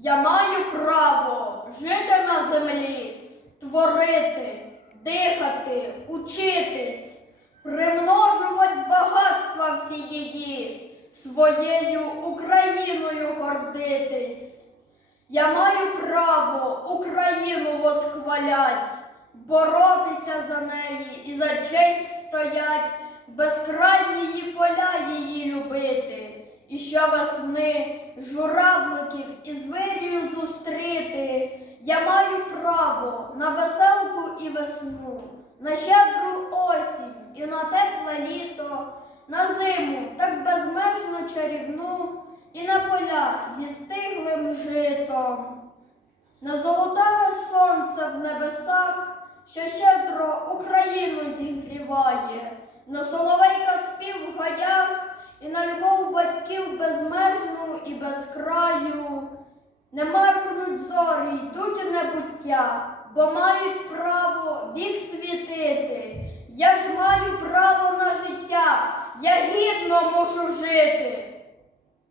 Я маю право жити на землі, творити, дихати, учитись, примножувати багатства всі її, своєю Україною гордитись. Я маю право Україну восхвалять, боротися за неї і за честь стоять, безкрайні її поля її любити, і щовесни журавликів із вирію зустріти. Я маю право на веселку і весну, на щедру осінь і на тепле літо, на зиму так безмежно чарівну і на поля зі стиглим житом. На золотаве сонце в небесах, що щедро Україну зігріває, на соловейка спів в гаях і на любов батьків безмежну і безкраю. Не маркнуть зорі, у бо мають право вік світити. Я ж маю право на життя, я гідно мушу жити.